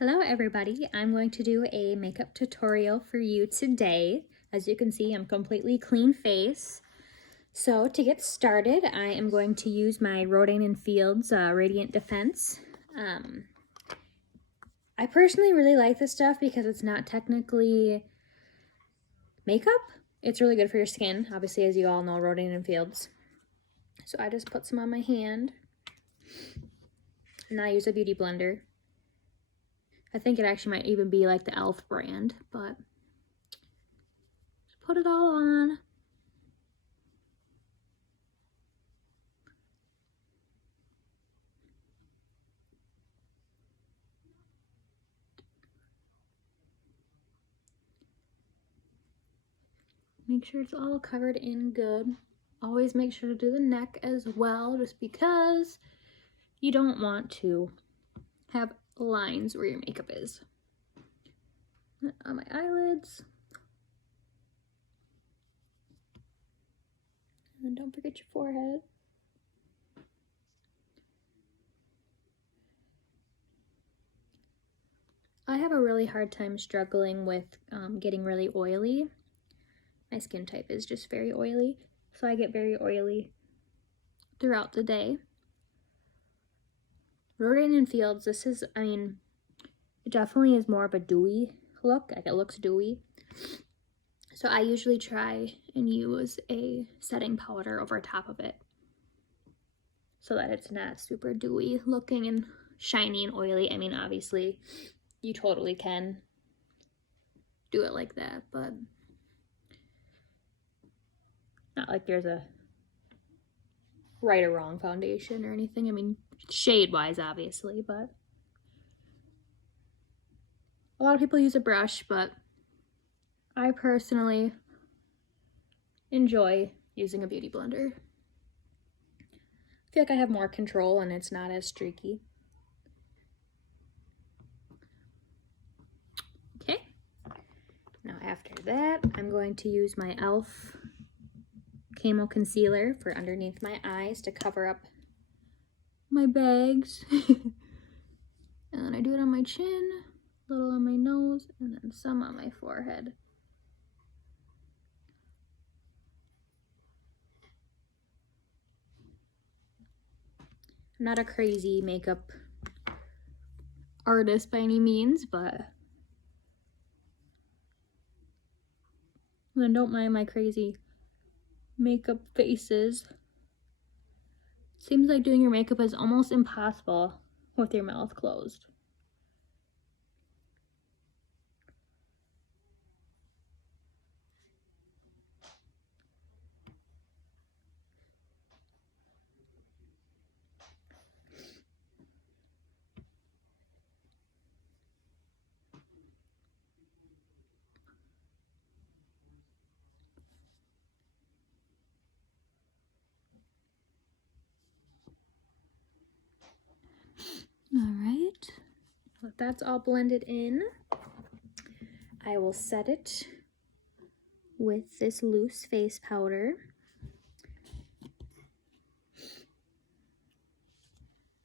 Hello everybody, I'm going to do a makeup tutorial for you today. As you can see, I'm completely clean face. So to get started, I am going to use my Rodan & Fields Radiant Defense. I personally really like this stuff because it's not technically makeup. It's really good for your skin, obviously, as you all know, Rodan & Fields. So I just put some on my hand, and I use a beauty blender. I think it actually might even be like the e.l.f. brand, but just put it all on. Make sure it's all covered in good. Always make sure to do the neck as well, just because you don't want to have lines where your makeup is. On my eyelids. And then don't forget your forehead. I have a really hard time struggling with getting really oily. My skin type is just very oily, so I get very oily throughout the day. Rodan & Fields, this is, it definitely is more of a dewy look. Like, it looks dewy. So I usually try and use a setting powder over top of it so that it's not super dewy looking and shiny and oily. Obviously, you totally can do it like that, but not like there's a right or wrong foundation or anything. Shade-wise, obviously, but a lot of people use a brush, but I personally enjoy using a beauty blender. I feel like I have more control and it's not as streaky. Okay, now after that, I'm going to use my e.l.f. Camo Concealer for underneath my eyes to cover up my bags. And then I do it on my chin, a little on my nose, and then some on my forehead. I'm not a crazy makeup artist by any means, but then don't mind my crazy makeup faces. Seems like doing your makeup is almost impossible with your mouth closed. Alright, well, that's all blended in. I will set it with this loose face powder.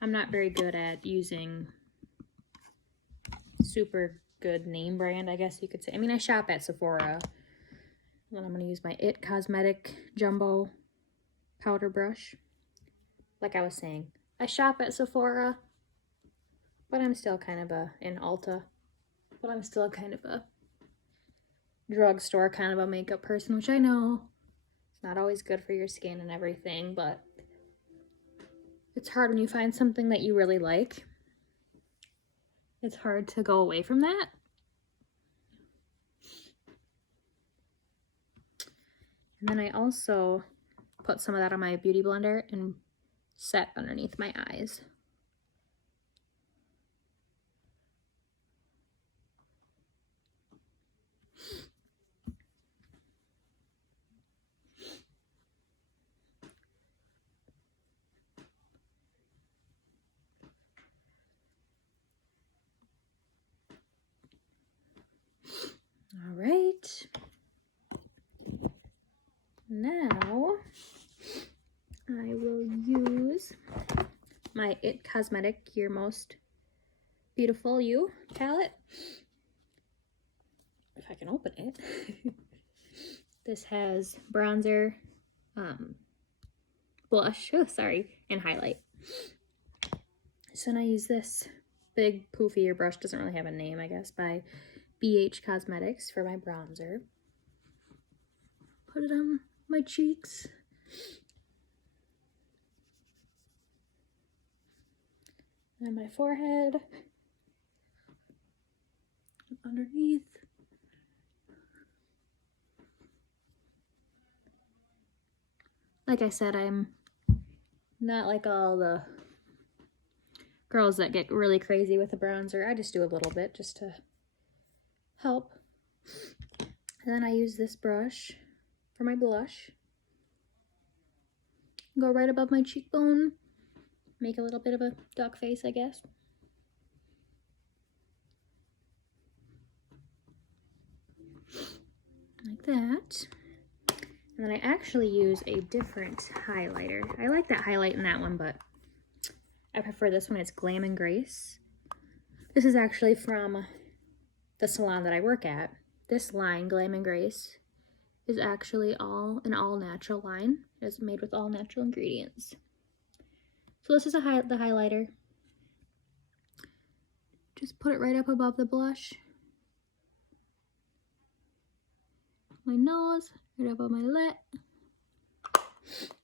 I'm not very good at using super good name brand, I guess you could say. I shop at Sephora. And I'm going to use my IT Cosmetic Jumbo powder brush. Like I was saying, I shop at Sephora, but I'm still kind of in Ulta, but I'm still kind of a drugstore kind of a makeup person, which I know it's not always good for your skin and everything, but it's hard when you find something that you really like. It's hard to go away from that. And then I also put some of that on my beauty blender and set underneath my eyes. All right. Now I will use my IT Cosmetic Your Most Beautiful You palette. If I can open it. This has bronzer, blush, and highlight. So then I use this big poofier brush, doesn't really have a name, I guess, by BH Cosmetics for my bronzer. Put it on my cheeks. And my forehead. Underneath. Like I said, I'm not like all the girls that get really crazy with the bronzer. I just do a little bit just to help. And then I use this brush for my blush. Go right above my cheekbone. Make a little bit of a duck face, I guess. Like that. And then I actually use a different highlighter. I like that highlight in that one, but I prefer this one. It's Glam and Grace. This is actually from the salon that I work at. This line, Glam and Grace, is actually an all-natural line. It's made with all natural ingredients. So this is the highlighter. Just put it right up above the blush. My nose, right above my lip.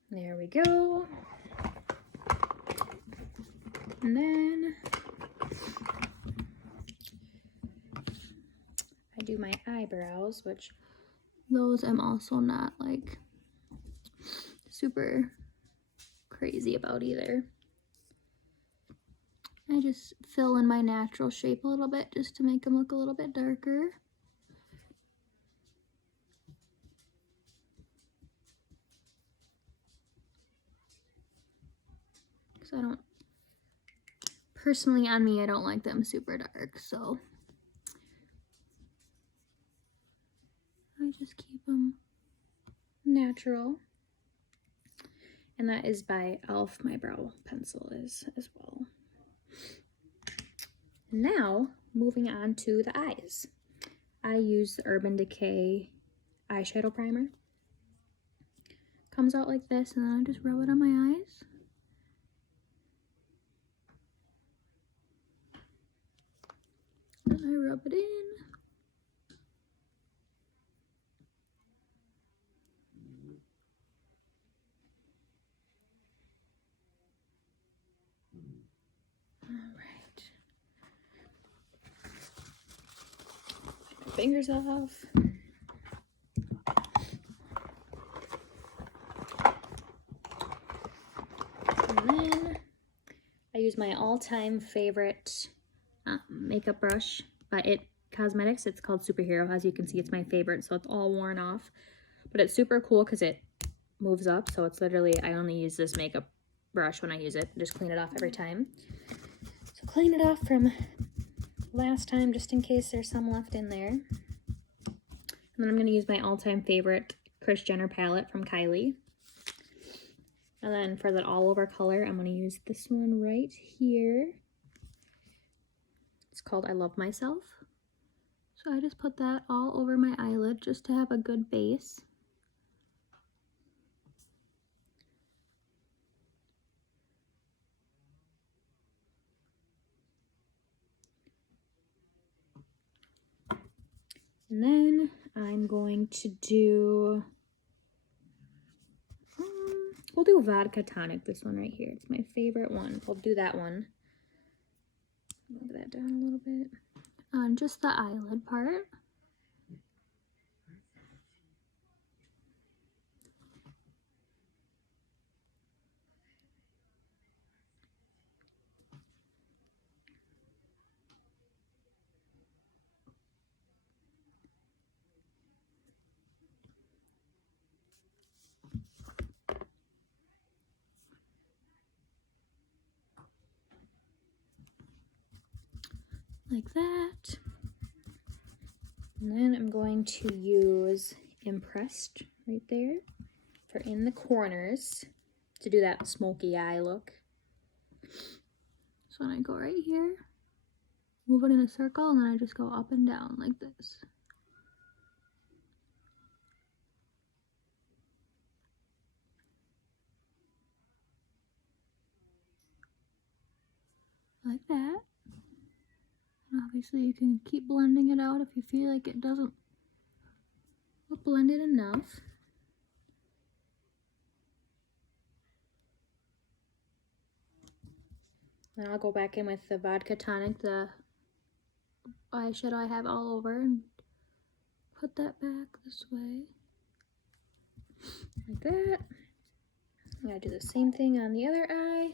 There we go. And then I do my eyebrows, which those I'm also not like super crazy about either. I just fill in my natural shape a little bit just to make them look a little bit darker. Because I don't, personally on me, I don't like them super dark, so I just keep them natural. And that is by e.l.f. My brow pencil is as well. Now, moving on to the eyes. I use the Urban Decay eyeshadow primer. Comes out like this, and then I just rub it on my eyes. And I rub it in. Fingers off. And then I use my all-time favorite makeup brush by IT Cosmetics. It's called Superhero. As you can see, it's my favorite, so it's all worn off. But it's super cool because it moves up, so it's literally, I only use this makeup brush when I use it. Just clean it off every time. So clean it off from last time just in case there's some left in there. And then I'm going to use my all-time favorite Kris Jenner palette from Kylie. And then for that all-over color, I'm going to use this one right here. It's called I Love Myself. So I just put that all over my eyelid just to have a good base. And then I'm going to do, we'll do Vodka Tonic, this one right here. It's my favorite one. We'll do that one. Move that down a little bit. On just the eyelid part. Like that. And then I'm going to use Impressed right there for in the corners to do that smoky eye look. So when I go right here, move it in a circle, and then I just go up and down like this. Like that. And obviously you can keep blending it out if you feel like it doesn't look blended enough. Then I'll go back in with the vodka tonic, the eyeshadow I have all over, and put that back this way. Like that. I'm gonna do the same thing on the other eye.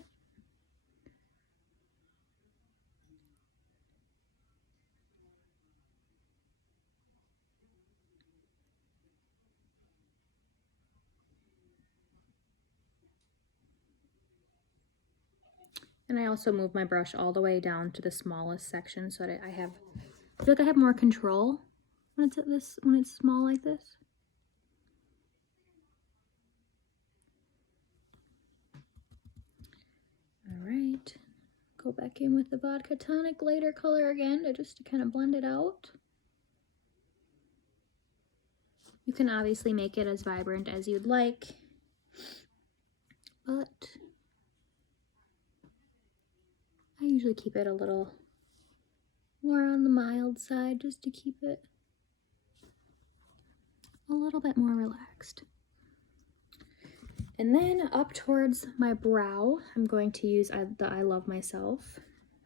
And I also move my brush all the way down to the smallest section so that I feel like I have more control when it's small like this. All right, go back in with the vodka tonic lighter color again just to kind of blend it out. You can obviously make it as vibrant as you'd like, but I usually keep it a little more on the mild side just to keep it a little bit more relaxed. And then up towards my brow, I'm going to use the I Love Myself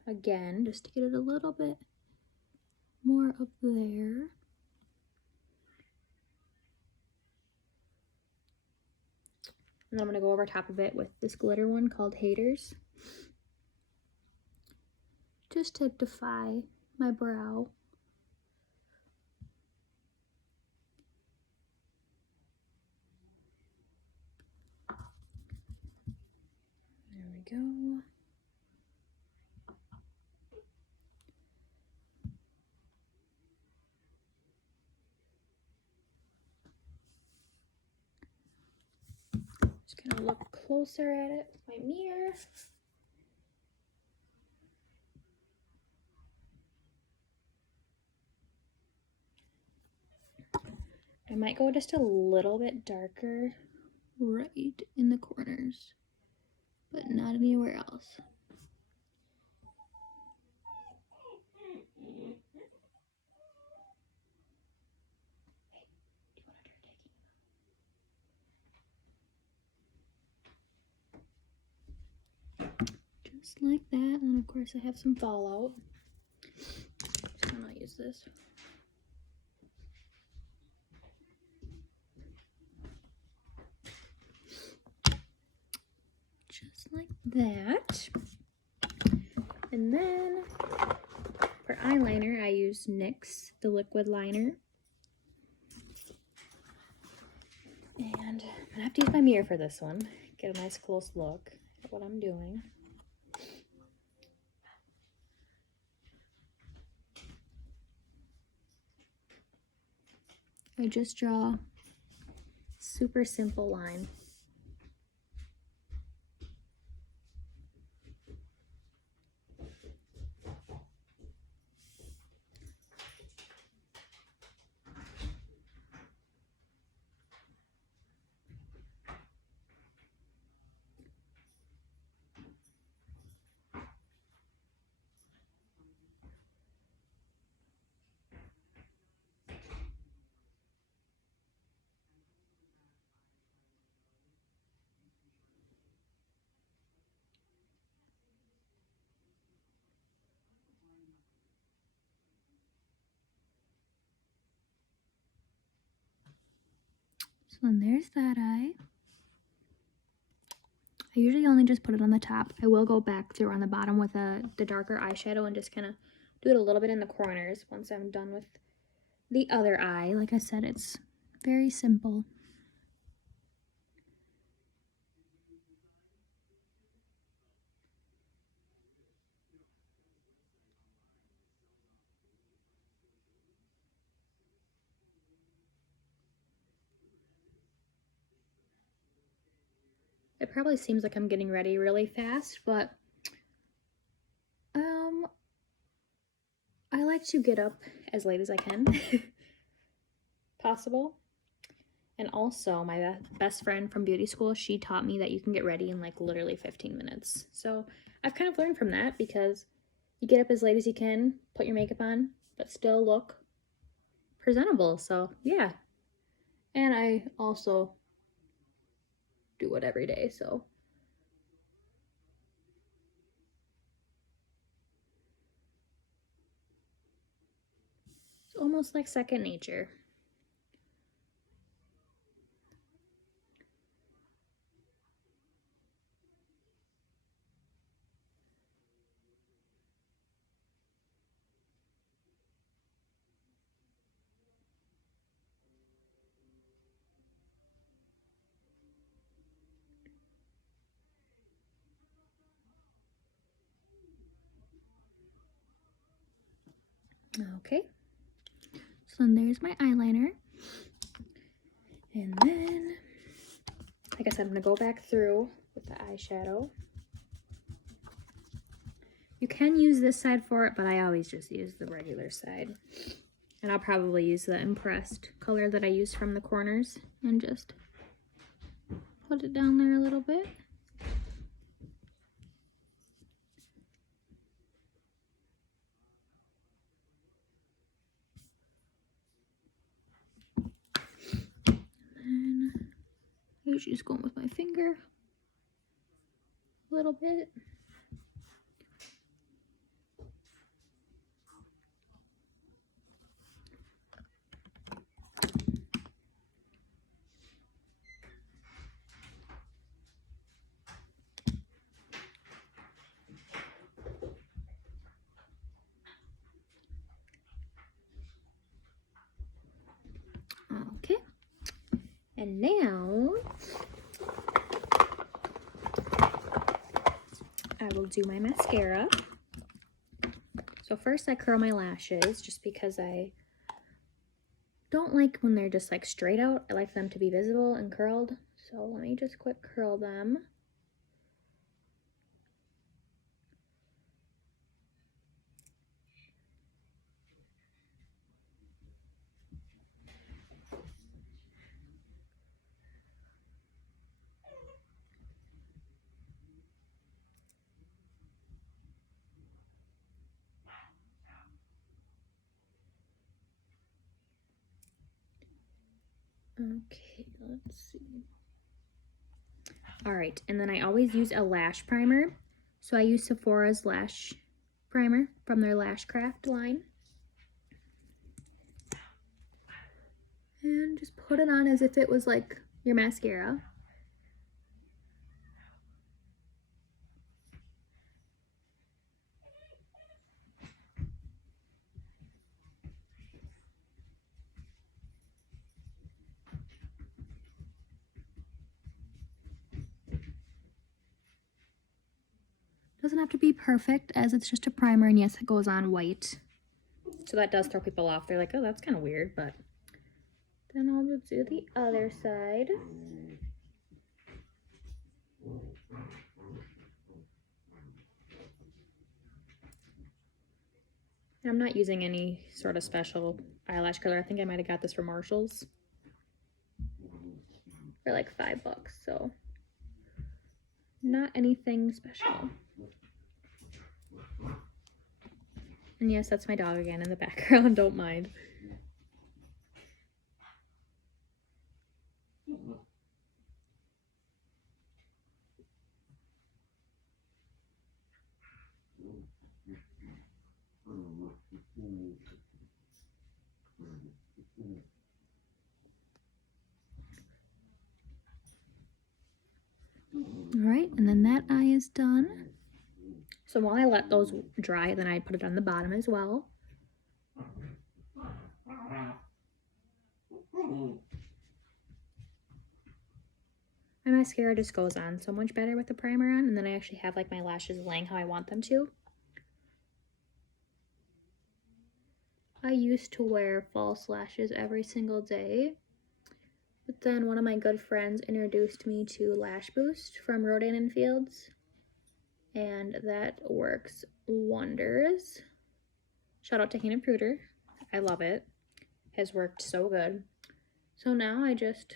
again, just to get it a little bit more up there. And then I'm going to go over top of it with this glitter one called Haters, just to define my brow. There we go. Just gonna look closer at it with my mirror. I might go just a little bit darker right in the corners, but not anywhere else. Just like that, and of course I have some fallout. Just gonna use this. Just like that. And then for eyeliner, I use NYX, the liquid liner. And I'm gonna have to use my mirror for this one. Get a nice close look at what I'm doing. I just draw super simple line. So then there's that eye. I usually only just put it on the top. I will go back through on the bottom with the darker eyeshadow and just kind of do it a little bit in the corners once I'm done with the other eye. Like I said, it's very simple. It probably seems like I'm getting ready really fast, but I like to get up as late as I can, possible. And also, my best friend from beauty school, she taught me that you can get ready in like literally 15 minutes. So I've kind of learned from that because you get up as late as you can, put your makeup on, but still look presentable. So yeah. And I also do it every day, so. It's almost like second nature. Okay. So then there's my eyeliner. And then, I guess I'm gonna go back through with the eyeshadow. You can use this side for it, but I always just use the regular side. And I'll probably use the Impressed color that I used from the corners and just put it down there a little bit. And I usually just going with my finger a little bit. Okay. And now I will do my mascara. So first I curl my lashes just because I don't like when they're just like straight out. I like them to be visible and curled. So let me just quick curl them. Okay, let's see. All right, and then I always use a lash primer. So I use Sephora's lash primer from their Lash Craft line. And just put it on as if it was like your mascara. Doesn't have to be perfect as it's just a primer, and yes, it goes on white. So that does throw people off. They're like, oh, that's kind of weird, but then I'll do the other side. And I'm not using any sort of special eyelash color. I think I might have got this from Marshall's for like $5, so not anything special. And yes, that's my dog again in the background, don't mind. All right, and then that eye is done. So while I let those dry, then I put it on the bottom as well. My mascara just goes on so much better with the primer on, and then I actually have like my lashes laying how I want them to. I used to wear false lashes every single day, but then one of my good friends introduced me to Lash Boost from Rodan & Fields, and that works wonders. Shout out to Hannah Pruder. I love it. Has worked so good. So now I just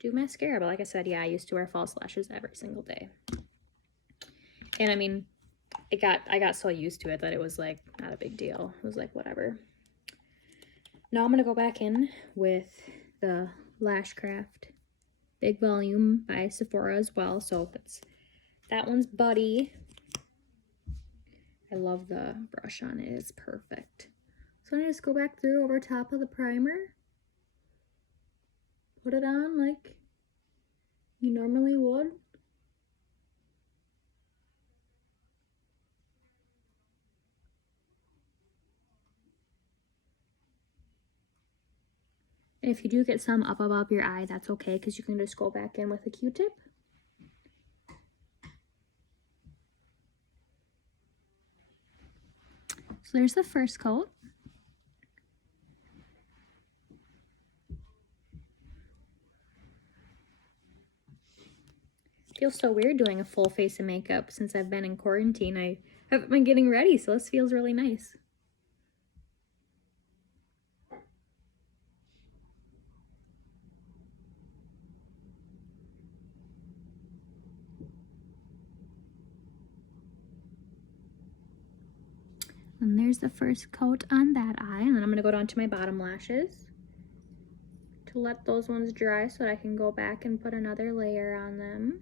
do mascara. But like I said, yeah, I used to wear false lashes every single day. And I mean, I got so used to it that it was like not a big deal. It was like whatever. Now I'm gonna go back in with the Lashcraft Big Volume by Sephora as well. So that one's Buddy. I love the brush on it. It's perfect. So I just go back through over top of the primer. Put it on like you normally would. And if you do get some up above your eye, that's okay, because you can just go back in with a Q-tip. So there's the first coat. Feels so weird doing a full face of makeup since I've been in quarantine. I haven't been getting ready, so this feels really nice. And there's the first coat on that eye. And then I'm going to go down to my bottom lashes to let those ones dry so that I can go back and put another layer on them.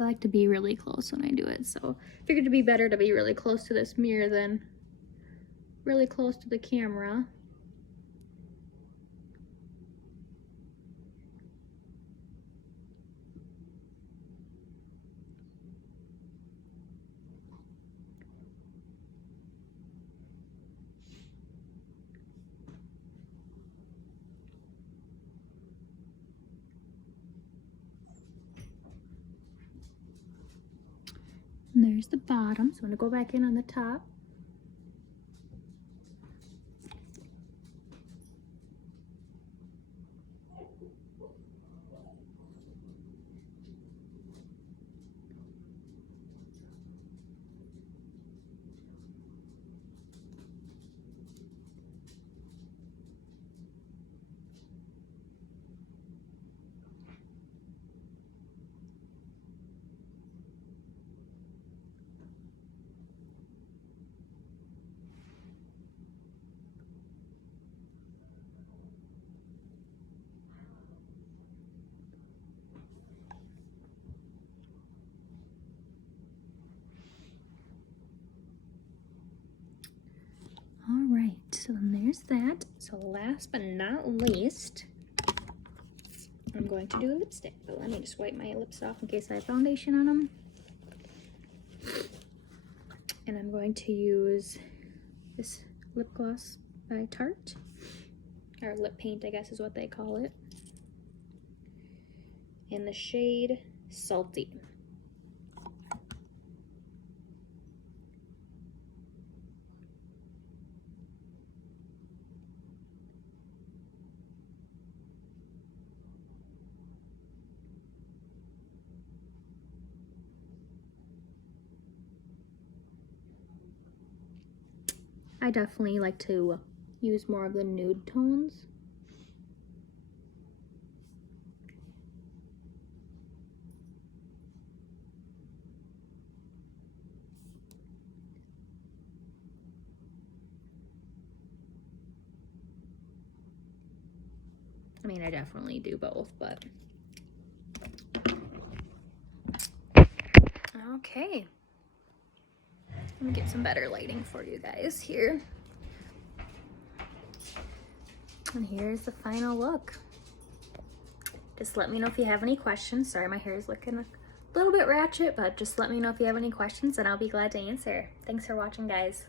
I like to be really close when I do it, so I figured it'd be better to be really close to this mirror than really close to the camera. And there's the bottom, so I'm going to go back in on the top. Alright, so there's that. So last but not least, I'm going to do a lipstick. But let me just wipe my lips off in case I have foundation on them. And I'm going to use this lip gloss by Tarte. Or lip paint, I guess is what they call it. In the shade Salty. I definitely like to use more of the nude tones. I mean, I definitely do both, but... Okay. Let me get some better lighting for you guys here. And here's the final look. Just let me know if you have any questions. Sorry, my hair is looking a little bit ratchet, but just let me know if you have any questions and I'll be glad to answer. Thanks for watching, guys.